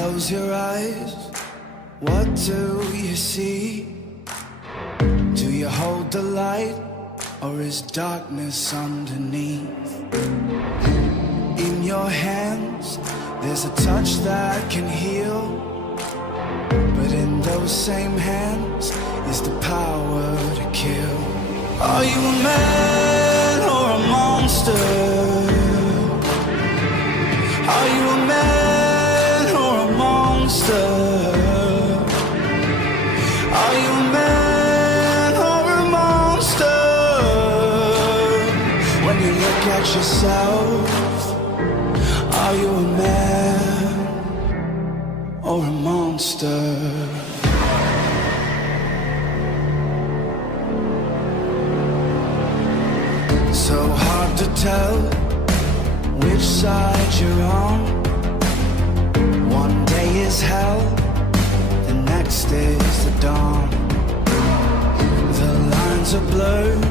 close your eyes, what do you see? Do you hold the light, or is darkness underneath? In your hands, there's a touch that can heal, but in those same hands is the power to kill. Are you a man or a monster? Are you a man or a monster? Are you a man or a monster? When you look at yourself, are you a man or a monster? So hard to tell which side you're on. One day is hell, the next is the dawn. The lines are blurred,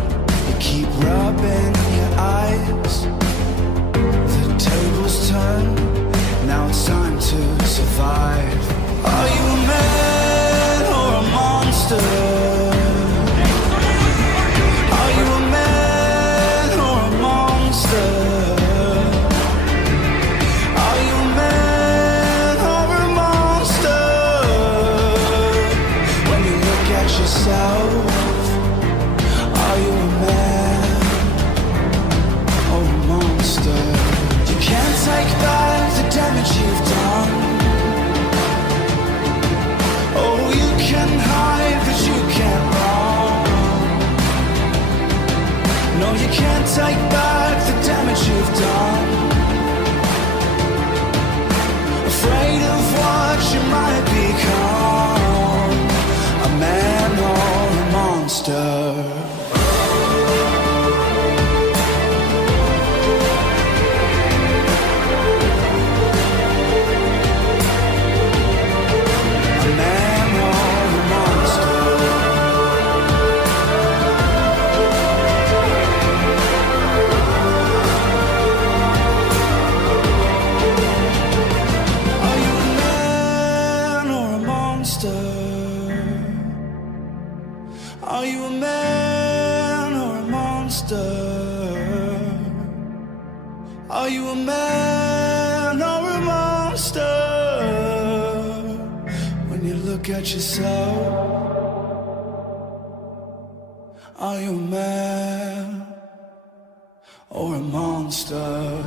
you keep rubbing your eyes. The tables turn, now it's time to survive. Are you a man or a monster? Are you a man or a monster? Are you a man or a monster? When you look at yourself, are you a man or a monster? You can't take back the damage you've done. Oh, you can hide, but you can't run. No, you can't take back the damage you've done. Afraid of what you might become, a man or a monster. Are you a man or a monster? Are you a man or a monster? When you look at yourself, are you a man or a monster?